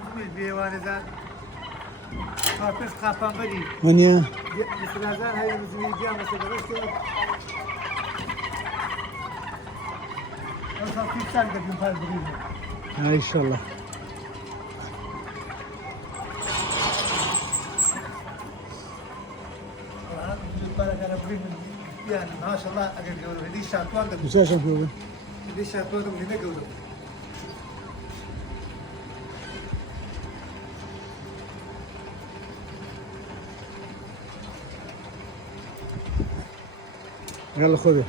زميل بيوانزان خافش خافان بدي ونیا مثل هذا هاي زميل جاء مثلا بس أصلا في سالفة في هذا البريد ha inşallah. يعني ما شاء الله أجل جوده هذه شاتوان ده Güzel şampiyon. هذه شاتوان ده من هنا جوده Yallah koy.